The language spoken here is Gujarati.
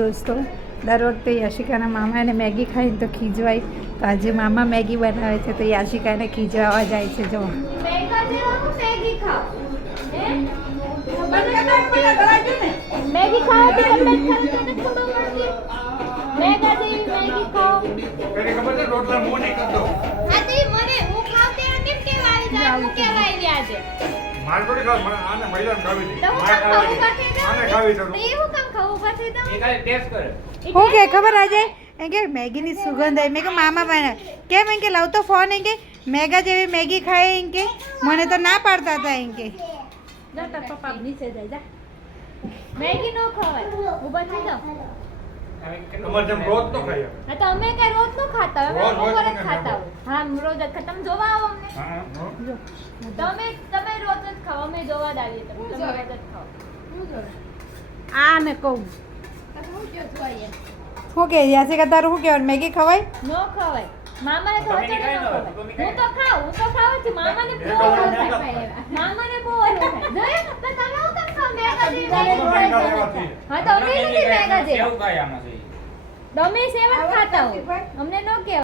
દોસ્તો દર વખતે યાશિકાના મામાને મેગી ખાઈને તો ખીજવાય, તો આજે મામા મેગી બનાવે છે તો યાશિકાને ખીજવાવા જાય છે. જો મેગી ખાઓ તો તમને ખબર પડતી મેગા જેવી મેગી ખાઓ. તને ખબર છે રોટલા મોં નહીં કરતો. આતી મને હું ખાવતે કેમ કેવાય જાય હું કેવાય રહ્યા છે. માર થોડી ખાવ, મને આને મહિલાને ખાવી છે. તો હું કામ ખાવું પાસે તો આને ખાવી છે. તો એવું કામ ખાવું પાસે તો એ ખાલી ટેસ્ટ કરે. હું કે ખબર આજે એમ કે મેગીની સુગંધ આવી. મેં કે મામા બનાવે કેમ એમ કે લાવ તો ફોન એમ કે મેગા જેવી મેગી ખાય એમ કે મને તો ના પાડતા હતા એમ કે. જા તાર પપ્પા નીચે જાય જા. મેગી નો ખવાય ઊભા થઈ જાઓ. અમાર જેમ રોજ તો ખાઈએ. હા તો અમે કઈ રોજ નો ખાતા હોય, અમે રોજ રોજ જ કેમ ખાતા હોય. હા રોજ જ ખાતા. તમે જોવા આવો અમને. હા. જો તમે રોજ જ ખાઓ, અમે જોવા જ આવીએ તમે રોજ જ ખાઓ. આ ને કહું શું કે યાશિકા તારું શું કહેવાનું મેગી ખવાય? નો ખવાય. મામાને તો તમે વચન ખાઈ નો લો, ખવાય. તમે હું તો ખાઉં છું. મામાને બહુ ઓછું થાય. મામાને બહુ ઓછું થાય. જોયું? તો તમે હું કેમ ખાવ મેગા જેવી મેગી ખાઈ? હા તો અમે નથી મેગા જેવી. કેવું ખાય આમાં છે? તમે સેવન ખાતા હો. અમને નો કહેવાય.